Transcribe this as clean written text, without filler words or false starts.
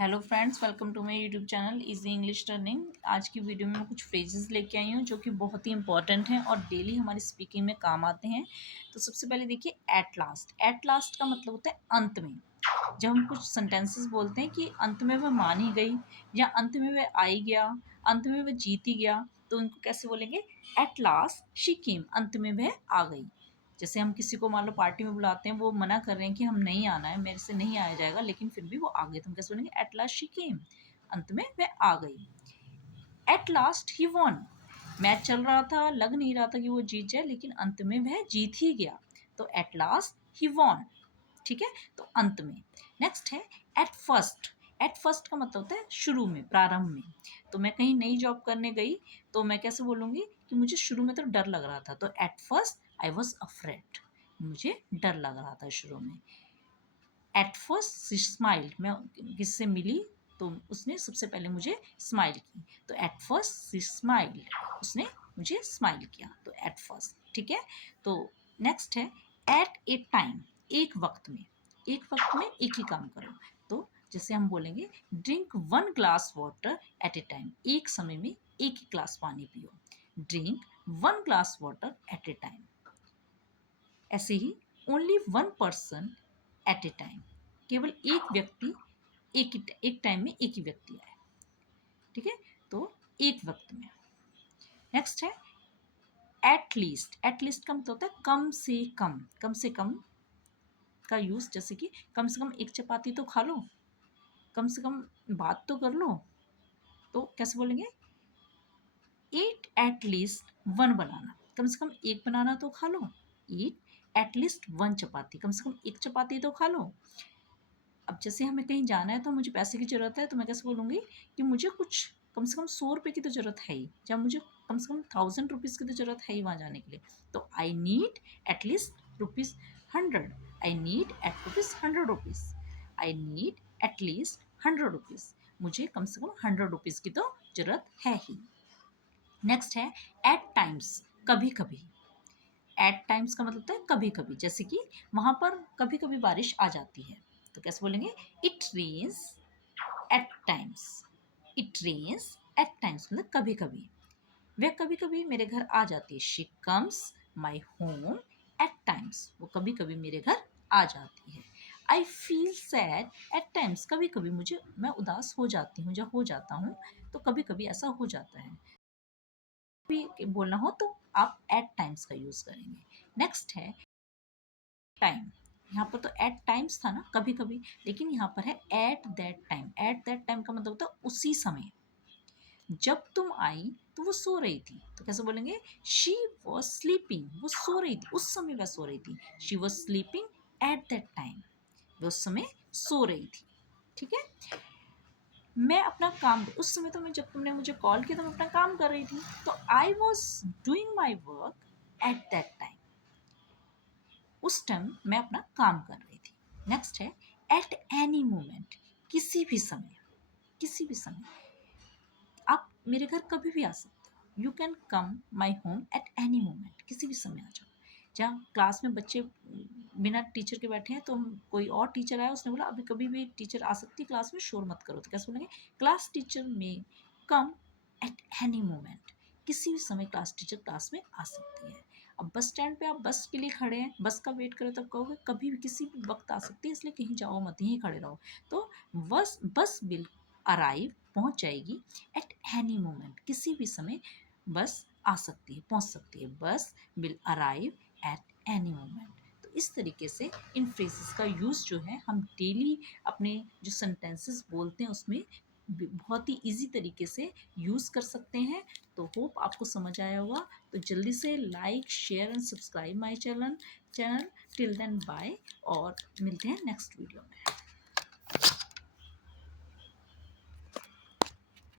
Hello friends, welcome to my YouTube channel easy English learning. आज की video में मैं कुछ फ्रेजेस लेके आई हूँ जो कि बहुत ही इंपॉर्टेंट हैं और डेली हमारी स्पीकिंग में काम आते हैं। तो सबसे पहले देखिए, एट लास्ट। एट लास्ट का मतलब होता है अंत में। जब हम कुछ सेंटेंसेस बोलते हैं कि अंत में वह मान ही गई या अंत में वह आ ही गया, अंत में वह जीत ही गया, तो उनको कैसे बोलेंगे? एट लास्ट शी केम, अंत में वह आ गई। जैसे हम किसी को मान लो पार्टी में बुलाते हैं, वो मना कर रहे हैं कि हम नहीं आना है, मेरे से नहीं आया जाएगा, लेकिन फिर भी वो आ गए, तो हम कैसे बोलेंगे? एट लास्ट शी केम, अंत में वह आ गई। एट लास्ट ही वॉन, मैच चल रहा था, लग नहीं रहा था कि वो जीत जाए, लेकिन अंत में वह जीत ही गया, तो एट लास्ट ही वॉन। ठीक है, तो अंत में। नेक्स्ट है एट फर्स्ट। एट फर्स्ट का मतलब होता है शुरू में, प्रारंभ में। तो मैं कहीं नई जॉब करने गई, तो मैं कैसे बोलूँगी कि मुझे शुरू में तो डर लग रहा था, तो at first I was afraid, मुझे डर लग रहा था शुरू में। एट फर्स्ट शी स्माइल्ड, मैं किससे मिली तो उसने सबसे पहले मुझे स्माइल की, तो एट फर्स्ट शी स्माइल्ड, उसने मुझे स्माइल किया, तो एट फर्स्ट। ठीक है, तो नेक्स्ट है एट ए टाइम, एक वक्त में। एक वक्त में एक ही काम करो, तो जैसे हम बोलेंगे drink one glass water at a time, एक समय में एक ही ग्लास पानी पियो। Drink one glass water at a time. ऐसे ही only one person at a time, केवल एक व्यक्ति एक टाइम में एक ही व्यक्ति आए। ठीक है, तो एक वक्त में। नेक्स्ट है एट लीस्ट। एट लीस्ट का मतलब होता है कम से कम। कम से कम का यूज, जैसे कि कम से कम एक चपाती तो खा लो, कम से कम बात तो कर लो, तो कैसे बोलेंगे? ईट एट लीस्ट वन बनाना, कम से कम एक बनाना तो खा लो। ईट एट लीस्ट वन चपाती, कम से कम एक चपाती तो खा लो। अब जैसे हमें कहीं जाना है तो मुझे पैसे की ज़रूरत है, तो मैं कैसे बोलूँगी कि मुझे कुछ कम से कम 100 रुपये की तो ज़रूरत है ही, या मुझे कम से कम 1000 रुपीज़ की तो ज़रूरत है ही वहाँ जाने के लिए, तो I need at least rupees 100। I need at rupees 100 rupees. I need at least 100 rupees, मुझे कम से कम 100 रुपीज़ की तो ज़रूरत है ही। नेक्स्ट है एट टाइम्स, कभी कभी। एट टाइम्स का मतलब होता है कभी कभी, जैसे कि वहाँ पर कभी कभी बारिश आ जाती है, तो कैसे बोलेंगे? It rains at times. It rains at times मतलब कभी कभी। वह कभी कभी मेरे घर आ जाती है। She comes my home at times, वो कभी कभी मेरे घर आ जाती है। I feel sad at times, कभी कभी मैं उदास हो जाती हूँ या हो जाता हूँ, तो कभी कभी ऐसा हो जाता है। भी बोलना हो तो आप एट टाइम्स का यूज़ करेंगे। नेक्स्ट है टाइम। यहाँ पर तो एट टाइम्स था ना, कभी कभी, लेकिन यहाँ पर है at that time. At that time का मतलब होता है उसी समय। जब तुम आई तो वो सो रही थी, तो कैसे बोलेंगे? शी वॉज स्लीपिंग, वो सो रही थी, उस समय वह सो रही थी। She was sleeping at that time, वो उस समय सो रही थी। ठीक है, मैं अपना काम, उस समय तो मैं, जब तुमने मुझे कॉल किया तो मैं अपना काम कर रही थी, तो I was doing my work at that time, उस टाइम मैं अपना काम कर रही थी। नेक्स्ट है एट एनी मोमेंट, किसी भी समय। किसी भी समय, आप मेरे घर कभी भी आ सकते हो। You can come my home at any moment, किसी भी समय आ जाओ। जहाँ क्लास में बच्चे बिना टीचर के बैठे हैं, तो हम कोई और टीचर आया, उसने बोला अभी कभी भी टीचर आ सकती है क्लास में, शोर मत करो, तो कैसे बोलेंगे? क्लास टीचर में कम एट एनी मोमेंट, किसी भी समय क्लास टीचर क्लास में आ सकती है। अब बस स्टैंड पे आप बस के लिए खड़े हैं, बस का वेट करो, तब कहोगे कभी भी किसी भी वक्त आ सकती है, इसलिए कहीं जाओ मत, यहीं खड़े रहो। तो बस विल अराइव, पहुंच जाएगी, एट एनी मोमेंट, किसी भी समय बस आ सकती है, पहुंच सकती है। बस will arrive at any moment. तो इस तरीके से इन फ्रेजेस का यूज़ जो है हम डेली अपने जो सेंटेंसेस बोलते हैं उसमें बहुत ही इजी तरीके से यूज़ कर सकते हैं। तो होप आपको समझ आया होगा। तो जल्दी से like, share and subscribe my channel. Till then bye, और मिलते हैं नेक्स्ट वीडियो में।